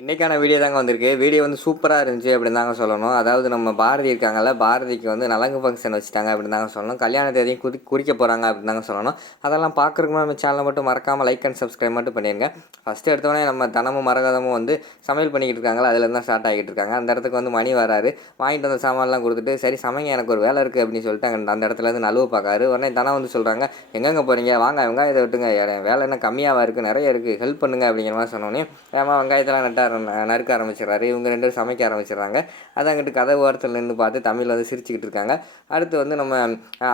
இன்றைக்கான வீடியோ தாங்க வந்திருக்கு. வீடியோ வந்து சூப்பராக இருந்துச்சு அப்படின்னு தாங்க சொல்லணும். அதாவது நம்ம பாரதி இருக்காங்கல்ல, பாரதிக்கு வந்து நலங்கு ஃபங்க்ஷன் வச்சுட்டாங்க அப்படின்னு தாங்க சொல்லணும். கல்யாண தேதியும் குறிக்க போகிறாங்க அப்படின்னு தாங்க சொல்லணும். அதெல்லாம் பார்க்குறதுக்கு நம்ம சேனலை மட்டும் மறக்காமல் லைக் அண்ட் சப்ஸ்கிரைப் மட்டும் பண்ணிடுங்க. ஃபஸ்ட்டு எடுத்தோடனே நம்ம தனமும் மரகதமும் வந்து சமையல் பண்ணிக்கிட்டு இருக்காங்களா, அதில் தான் ஸ்டார்ட் ஆகிட்டு இருக்காங்க. அந்த இடத்துக்கு வந்து மணி வராரு. வாங்கிட்டு வந்த சாமான்லாம் கொடுத்துட்டு, சரி சமைங்க எனக்கு ஒரு வேலை இருக்குது அப்படின்னு சொல்லிட்டு அந்த இடத்துல இருந்து நழுவ பார்க்காரு. உடனே தனம் வந்து சொல்கிறாங்க, எங்கெங்கே போகிறீங்க, வாங்க வெங்காயத்தை விட்டுங்க, வேலை என்ன கம்மியாக இருக்குது, நிறைய இருக்குது, ஹெல்ப் பண்ணுங்க அப்படிங்கிற மாதிரி சொன்னோன்னே ஏமா வெங்காயத்தெல்லாம் நறுக்க ஆரம்பிச்சிடறாரு. இவங்க 2 பேரும் சமைக்க ஆரம்பிச்சிடுறாங்க. அது அங்கிட்டு கதை ஓரத்தில் நின்று பார்த்து தமிழ் வந்து சிரிச்சுக்கிட்டு இருக்காங்க. அடுத்து வந்து நம்ம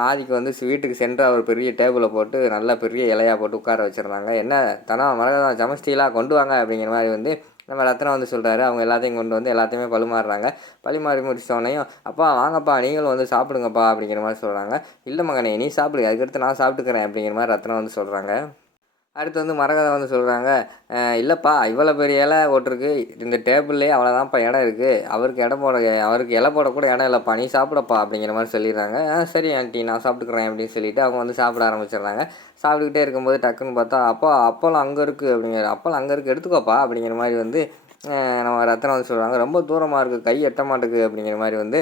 ஆதிக்கு வந்து வீட்டுக்கு சென்றால் ஒரு பெரிய டேபிளை போட்டு நல்லா பெரிய இலையாக போட்டு உட்கார வச்சுருந்தாங்க. என்ன தனம் மரகதம் சமஸ்டிலாம் கொண்டு வாங்க அப்படிங்கிற மாதிரி வந்து நம்ம ரத்னம் வந்து சொல்கிறாரு. அவங்க எல்லாத்தையும் கொண்டு வந்து எல்லாத்தையுமே பரிமாறுறாங்க. பரிமாறி முடிச்சோடனையும், அப்பா வாங்கப்பா நீங்களும் வந்து சாப்பிடுங்கப்பா அப்படிங்கிற மாதிரி சொல்கிறாங்க. இல்லை மகனே நீ சாப்பிடு, அதுக்கடுத்து நான் சாப்பிட்டுக்கிறேன் அப்படிங்கிற மாதிரி ரத்னம் வந்து சொல்கிறாங்க. அடுத்து வந்து மரகதம் வந்து சொல்கிறாங்க, இல்லைப்பா இவ்வளோ பெரிய இலை போட்டிருக்கு, இந்த டேபிள்லேயே அவ்வளோதான்ப்பா இடம் இருக்குது, அவருக்கு இலை போடக்கூட இடம் இல்லைப்பா, நீ சாப்பிடப்பா அப்படிங்கிற மாதிரி சொல்லிடுறாங்க. சரி ஆண்டி நான் சாப்பிட்டுக்கிறேன் அப்படின்னு சொல்லிவிட்டு அவங்க வந்து சாப்பிட ஆரம்பிச்சிடுறாங்க. சாப்பிட்டுக்கிட்டே இருக்கும்போது டக்குன்னு பார்த்தா, அப்பா அப்பளம் அங்கே இருக்குது அப்பளம் அங்கே இருக்குது எடுத்துக்கோப்பா அப்படிங்கிற மாதிரி வந்து நம்ம ரத்னம் வந்து சொல்கிறாங்க. ரொம்ப தூரமாக இருக்குது, கை எட்ட மாட்டேங்குது அப்படிங்கிற மாதிரி வந்து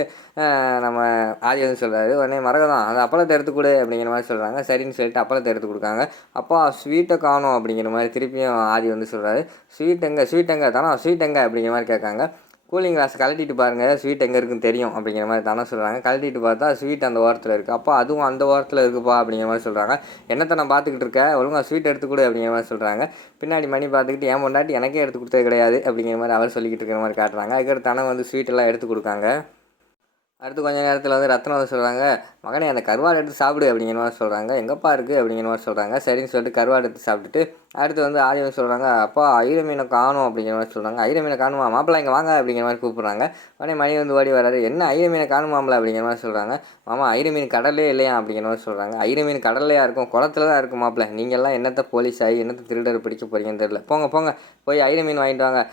நம்ம ஆதி வந்து சொல்கிறாரு. உடனே மரகதம் அந்த அப்பளத்தை எடுத்துக்கொடு அப்படிங்கிற மாதிரி சொல்கிறாங்க. சரின்னு சொல்லிட்டு அப்பளத்தை எடுத்து கொடுக்காங்க. அப்பா ஸ்வீட்டை காணோம் அப்படிங்கிற மாதிரி திருப்பியும் ஆதி வந்து சொல்கிறாரு. ஸ்வீட் எங்கே தானே ஸ்வீட் எங்கே அப்படிங்கிற மாதிரி கேட்காங்க. கூலிங் கிளாஸ் கழட்டிட்டு பாருங்கள், ஸ்வீட் எங்கே இருக்குன்னு தெரியும் அப்படிங்கிற மாதிரி தானே சொல்கிறாங்க. கழட்டிட்டு பார்த்தா ஸ்வீட் அந்த ஓரத்தில் இருக்குது. அப்போ அதுவும் அந்த ஓரத்தில் இருக்குப்பா அப்படிங்கிற மாதிரி சொல்கிறாங்க. என்னத்தை நான் பார்த்துக்கிட்டு இருக்கேன், ஒழுங்காக ஸ்வீட் எடுத்துக்கொடு அப்படிங்கிற மாதிரி சொல்கிறாங்க. பின்னாடி மணி பார்த்துக்கிட்டு ஏன் பொண்டாட்டி எனக்கே எடுத்து கொடுத்தது கிடையாது அப்படிங்கிற மாதிரி அவர் சொல்லிக்கிட்டு இருக்கிற மாதிரி காட்டுறாங்க. அதுக்கடுத்து தனம் வந்து ஸ்வீட்டெல்லாம் எடுத்து கொடுக்காங்க. அடுத்து கொஞ்ச நேரத்தில் வந்து ரத்னம் வந்து சொல்கிறாங்க, மகனே அந்த கருவாடு எடுத்து சாப்பிடு அப்படிங்கிற மாதிரி சொல்கிறாங்க. எங்கப்பா இருக்குது அப்படிங்கிற மாதிரி சொல்கிறாங்க. சரின்னு சொல்லிட்டு கருவாடு எடுத்து சாப்பிட்டுட்டு அடுத்து வந்து ஆதி வந்து சொல்கிறாங்க, அப்பா ஐர மீனை காணும் அப்படிங்கிற மாதிரி சொல்கிறாங்க. ஐர மீனை காணுமா மாப்பிள்ளை இங்கே வாங்க அப்படிங்கிற மாதிரி கூப்பிட்றாங்க. உடனே மணி வந்து ஓடி வராது. என்ன ஐர மீனை காணுமாம்ல அப்படிங்கிற மாதிரி சொல்கிறாங்க. மாமா ஐர மீன் கடல்லே இல்லையா அப்படிங்கிற மாதிரி சொல்கிறாங்க. ஐர மீன் கடல்லையா இருக்கும், குளத்துல தான் இருக்கும் மாப்பிள்ளை, நீங்கள்லாம் என்னத்தை போலீஸ் ஆகி என்னத்தை திருடர் பிடிக்க போகிறீங்கன்னு தெரியல, போங்க போய் ஐர மீன் வாங்கிட்டு வாங்க.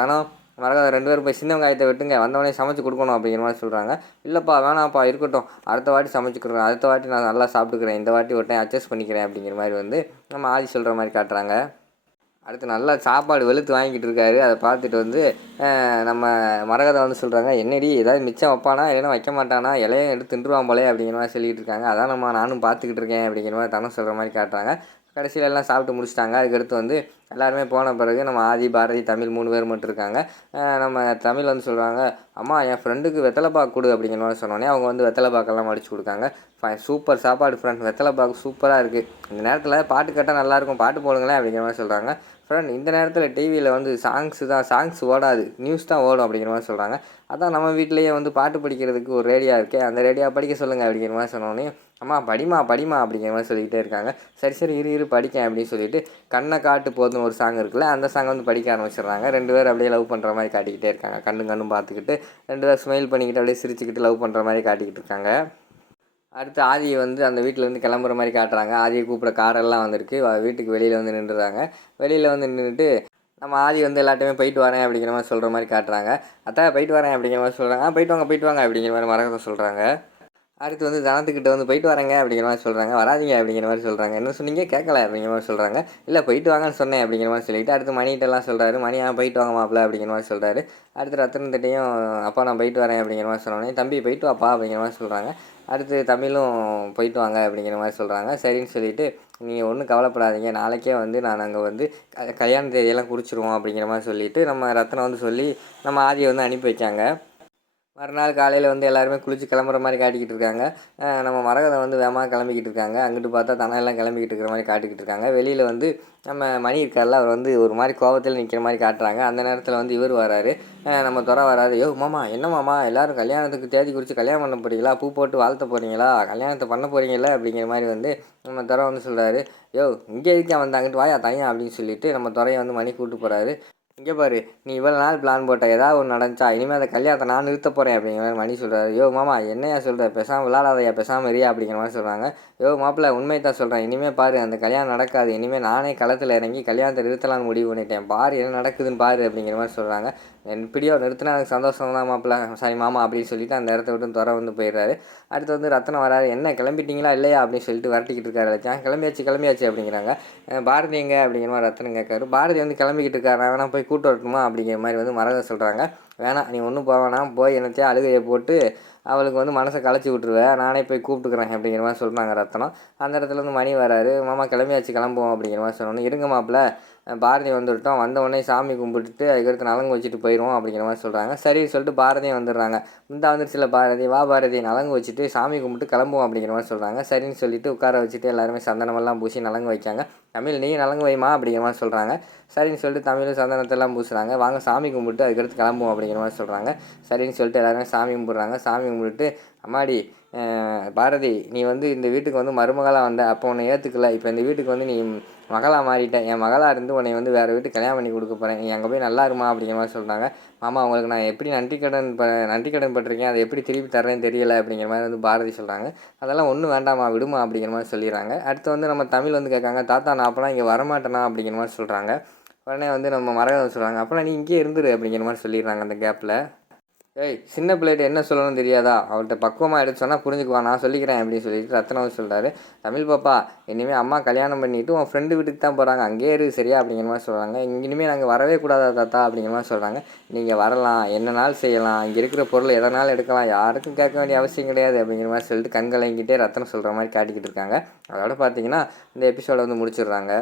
தனம் மரகதம் 2 பேரும் போய் சின்ன வெங்காயத்தை வெட்டுங்க, வந்தவொடனே சமைச்சு கொடுக்கணும் அப்படிங்கிற மாதிரி சொல்கிறாங்க. இல்லைப்பா வேணாம்ப்பா இருக்கட்டும், அடுத்த வாட்டி சமைச்சிக்கிறேன், அடுத்த வாட்டி நான் நல்லா சாப்பிட்டுக்கிறேன், இந்த வாட்டி ஒரு டைம் அட்ஜஸ்ட் பண்ணிக்கிறேன் அப்படிங்கிற மாதிரி வந்து நம்ம ஆதி சொல்கிற மாதிரி காட்டுறாங்க. அடுத்து நல்லா சாப்பாடு வெளுத்து வாங்கிட்டு இருக்காரு. அதை பார்த்துட்டு வந்து நம்ம மரகதம் வந்து சொல்கிறாங்க, என்னடி ஏதாவது மிச்சம் வைப்பானா இல்லைன்னா வைக்க மாட்டானா, இலையும் எடுத்து தின்றுவான் போலே அப்படிங்கிற மாதிரி சொல்லிகிட்டு இருக்காங்க. அதான் நானும் பார்த்துக்கிட்டு இருக்கேன் அப்படிங்கிற மாதிரி தனம் சொல்கிற மாதிரி காட்டுறாங்க. கடைசியில் எல்லாம் சாப்பிட்டு முடிச்சிட்டாங்க. அதுக்கடுத்து வந்து எல்லாருமே போன பிறகு நம்ம ஆதி பாரதி தமிழ் 3 பேர் மட்டும் இருக்காங்க. நம்ம தமிழ் வந்து சொல்கிறாங்க, அம்மா என் ஃப்ரெண்டுக்கு வெத்தலைப்பாக்கு கொடு அப்படிங்கிற மாதிரி சொன்னோன்னே அவங்க வந்து வெத்தலைப்பாக்கெல்லாம் மடிச்சு கொடுக்காங்க. சூப்பர் சாப்பாடு ஃப்ரெண்ட், வெத்தலைப்பாக்கு சூப்பராக இருக்குது, இந்த நேரத்தில் பாட்டு கேட்டால் நல்லாயிருக்கும், பாட்டு போடுங்களேன் அப்படிங்கிற மாதிரி சொல்கிறாங்க. ஃப்ரெண்ட் இந்த நேரத்தில் டிவியில் வந்து சாங்ஸ் ஓடாது, நியூஸ் தான் ஓடும் அப்படிங்கிற மாதிரி சொல்கிறாங்க. அதான் நம்ம வீட்டிலேயே வந்து பாட்டு படிக்கிறதுக்கு ஒரு ரேடியோ இருக்கே, அந்த ரேடியோ படிக்க சொல்லுங்கள் அப்படிங்கிற மாதிரி சொன்னோன்னே, அம்மா படிமா அப்படிங்கிற மாதிரி சொல்லிக்கிட்டே இருக்காங்க. சரி இரு படிக்கேன் அப்படின்னு சொல்லிட்டு கண்ணை காட்டு போதும் ஒரு சாங் இருக்குல்ல, அந்த சாங் வந்து படிக்க ஆரம்பிச்சிடுறாங்க. 2 பேர் அப்படியே லவ் பண்ணுற மாதிரி காட்டிக்கிட்டே இருக்காங்க. கண்ணும் பார்த்துக்கிட்டு 2 பேர் ஸ்மைல் பண்ணிக்கிட்டு அப்படியே சிரிச்சுக்கிட்டு லவ் பண்ணுற மாதிரி காட்டிக்கிட்டு இருக்காங்க. அடுத்து ஆதியை வந்து அந்த வீட்டிலேருந்து கிளம்புற மாதிரி காட்டுறாங்க. ஆதியை கூப்பிட காரெல்லாம் வந்திருக்கு. வீட்டுக்கு வெளியில் வந்து நின்றுறாங்க. வெளியில் வந்து நின்றுட்டு நம்ம ஆதி வந்து எல்லாத்தையுமே போயிட்டு வரேன் அப்படிங்கிற மாதிரி சொல்கிற மாதிரி காட்டுறாங்க. அதான் போயிட்டு வரேன் அப்படிங்கிற மாதிரி சொல்கிறாங்க. போயிட்டு வாங்க அப்படிங்கிற மாதிரி மரகதம் சொல்கிறாங்க. அடுத்து வந்து தனத்துக்கிட்ட வந்து போயிட்டு வரேங்க அப்படிங்கிற மாதிரி சொல்கிறாங்க. வராதிங்க அப்படிங்கிற மாதிரி சொல்கிறாங்க. என்ன சொன்னீங்க கேட்கல அப்படிங்கிற மாதிரி சொல்கிறாங்க. இல்லை போயிட்டு வாங்கன்னு சொன்னேன் அப்படிங்கிற மாதிரி சொல்லிவிட்டு அடுத்து மணிகிட்டலாம் சொல்கிறாரு. மணி போயிட்டு வாங்க மாப்பிள்ள அப்படிங்கிற மாதிரி சொல்கிறாரு. அடுத்து ரத்தனத்திட்டையும் அப்பா நான் போயிட்டு வரேன் அப்படிங்கிற மாதிரி சொன்னோன்னே தம்பி போயிட்டு வாப்பா அப்படிங்கிற மாதிரி சொல்கிறாங்க. அடுத்து தமிழும் போயிட்டு வாங்க அப்படிங்கிற மாதிரி சொல்கிறாங்க. சரின்னு சொல்லிவிட்டு நீங்கள் ஒன்றும் கவலைப்படாதீங்க, நாளைக்கே வந்து நான் அங்கே வந்து கல்யாண தேதியெல்லாம் குறிச்சிருவோம் அப்படிங்கிற மாதிரி சொல்லிவிட்டு நம்ம ரத்தனம் வந்து சொல்லி நம்ம ஆதியை வந்து அனுப்பி வைக்காங்க. மறுநாள் காலையில் வந்து எல்லாருமே குளித்து கிளம்புற மாதிரி காட்டிக்கிட்டு இருக்காங்க. நம்ம மரகதம் வந்து வேகமாக கிளம்பிக்கிட்டு இருக்காங்க. அங்கிட்டு பார்த்தா தனெல்லாம் கிளம்பிக்கிட்டு இருக்கிற மாதிரி காட்டிக்கிட்டு இருக்காங்க. வெளியில் வந்து நம்ம மணி இருக்கார்ல, அவர் வந்து ஒரு மாதிரி கோபத்தில் நிற்கிற மாதிரி காட்டுறாங்க. அந்த நேரத்தில் வந்து இவர் வராரு, நம்ம துறை வராது. யோ மாமா என்ன மாமா எல்லோரும் கல்யாணத்துக்கு தேதி குறித்து கல்யாணம் பண்ண போகிறீங்களா, பூ போட்டு வாழ்த்த போகிறீங்களா, கல்யாணத்தை பண்ண போகிறீங்களா அப்படிங்கிற மாதிரி வந்து நம்ம துறை வந்து சொல்கிறாரு. யோ இங்கே இருக்கேன் வந்து அங்கிட்டு வாயா தனியா அப்படின்னு சொல்லிட்டு நம்ம துறையை வந்து மணி கூப்பிட்டு போகிறாரு. இங்கே பாரு, நீ இவ்வளோ நாள் பிளான் போட்ட ஏதாவது ஒன்று நடந்துச்சா, இனிமேல் அந்த கல்யாணத்தை நான் நிறுத்த போகிறேன் அப்படிங்கிற மாதிரி மணி சொல்கிறாரு. யோ மாமா என்னையா சொல்கிற, பேசாமல் விளாடாதையா, பேசாமல் இரியா அப்படிங்கிற மாதிரி சொல்கிறாங்க. யோ மாப்பிள்ள உண்மை தான் சொல்கிறேன், இனிமேல் பாரு அந்த கல்யாணம் நடக்காது, இனிமேல் நானே களத்தில் இறங்கி கல்யாணத்தை நிறுத்தலான்னு முடிவு பண்ணிட்டேன், பாரு என்ன நடக்குதுன்னு பாரு அப்படிங்கிற மாதிரி சொல்கிறாங்க. எப்படியோ நிறுத்தினா எனக்கு சந்தோஷம் தான் மாப்பிள்ள, சாரி மாமா அப்படின்னு சொல்லிட்டு அந்த இடத்த விட்டு துறை வந்து போயிடுறாரு. அடுத்து வந்து ரத்தனம் வராரு. என்ன கிளம்பிட்டீங்களா இல்லையா அப்படின்னு சொல்லிட்டு விரட்டிக்கிட்டு இருக்காரு. கிளம்பியாச்சு அப்படிங்கிறாங்க. பாரதி எங்கே அப்படிங்கிற மாதிரி ரத்தனம் கேட்காரு. பாரதி வந்து கிளம்பிக்கிட்டு இருக்காரு, நான் வேணா போய் போய் கூட்டு வரட்டுமா அப்படிங்கிற மாதிரி வந்து மரகதம் சொல்கிறாங்க. வேணாம், நீ ஒன்றும் போக வேணாம், போய் என்னத்தையும் அழுகையை போட்டு அவளுக்கு வந்து மனசை கலைச்சி விட்ருவேன், நானே போய் கூப்பிட்டுக்கிறேன் அப்படிங்கிற மாதிரி சொல்கிறாங்க ரத்னம். அந்த இடத்துல வந்து மணி வராரு. மாமா கிளம்பியாச்சு, கிளம்புவோம் அப்படிங்கிற மாதிரி சொன்னோன்னே, இருங்க மாப்பிள்ள, பாரதி வந்துவிட்டோம், வந்த உடனே சாமி கும்பிட்டுட்டு அதுக்கடுத்து நலங்கு வச்சுட்டு போயிடுவோம் அப்படிங்கிற மாதிரி சொல்கிறாங்க. சரின்னு சொல்லிட்டு பாரதியும் வந்துடுறாங்க. இந்த வந்துருச்சுல பாரதி, வா பாரதி, நலங்கு வச்சுட்டு சாமி கும்பிட்டு கிளம்புவோம் அப்படிங்கிற மாதிரி சொல்கிறாங்க. சரின்னு சொல்லிட்டு உட்கார வச்சுட்டு எல்லாருமே சந்தனமெல்லாம் பூசி நலங்கு வைக்காங்க. தமிழ், நீ நலங்கு வைமா அப்படிங்கிற மாதிரி சொல்கிறாங்க. சரின்னு சொல்லிட்டு தமிழும் சந்தனத்தெல்லாம் பூசுகிறாங்க. வாங்க சாமி கும்பிட்டு அதுக்கடுத்து கிளம்புவோம் அப்படிங்கிற மாதிரி சொல்கிறாங்க. சரின்னு சொல்லிட்டு எல்லாருமே சாமி கும்பிட்றாங்க. சாமி கும்பிட்டு, அம்மாடி பாரதி, நீ வந்து இந்த வீட்டுக்கு வந்து மருமகளாக வந்த, அப்போ உன்னை ஏற்றுக்கல, இப்போ இந்த வீட்டுக்கு வந்து நீ மகளாக மாறிட்டேன், என் மகளாக இருந்து உன்னை வந்து வேறு வீட்டுக்கு கல்யாணம் பண்ணி கொடுக்க போகிறேன், நீ அங்கே போய் நல்லா இருமா அப்படிங்கிற மாதிரி சொல்கிறாங்க. மாமா, அவங்களுக்கு நான் எப்படி நன்றி கடன் பட்டிருக்கேன், அதை எப்படி திருப்பி தர்றேன்னு தெரியலை அப்படிங்கிற மாதிரி வந்து பாரதி சொல்கிறாங்க. அதெல்லாம் ஒன்றும் வேண்டாமா, விடுமா அப்படிங்கிற மாதிரி சொல்லிடுறாங்க. அடுத்து வந்து நம்ம தமிழ் வந்து கேட்காங்க, தாத்தா நான் அப்போலாம் இங்கே வரமாட்டேனா அப்படிங்கிற மாதிரி சொல்கிறாங்க. உடனே வந்து நம்ம மரகதம் சொல்கிறாங்க, அப்போலாம் நீ இங்கேயே இருந்துரு அப்படிங்கிற மாதிரி சொல்லிடுறாங்க. அந்த கேப்பில், ஏய் சின்ன பிள்ளைகிட்ட என்ன சொல்லணும்னு தெரியாதா, அவள்கிட்ட பக்குவமாக எடுத்து சொன்னால் புரிஞ்சுக்குவா, நான் சொல்லிக்கிறேன் அப்படின்னு சொல்லிட்டு ரத்னம் சொல்கிறாரு. தமிழ் பாப்பா, இனிமேல் அம்மா கல்யாணம் பண்ணிவிட்டு உன் ஃப்ரெண்டு வீட்டுக்கு தான் போகிறாங்க, அங்கேயே இருக்கு சரியா அப்படிங்கிற மாதிரி சொல்கிறாங்க. இனிமேல் நாங்கள் வரவே கூடாதா தாத்தா அப்படிங்கிற மாதிரி சொல்கிறாங்க. நீங்கள் வரலாம், என்னனாலும் செய்யலாம், இங்கே இருக்கிற பொருள் எதனாலும் எடுக்கலாம், யாருக்கும் கேட்க வேண்டிய அவசியம் கிடையாது அப்படிங்கிற மாதிரி சொல்லிட்டு கண்கலங்கிட்டே ரத்னம் சொல்கிற மாதிரி காட்டிக்கிட்டு இருக்காங்க. அதோட பார்த்தீங்கன்னா இந்த எபிசோடை வந்து முடிச்சிடுறாங்க.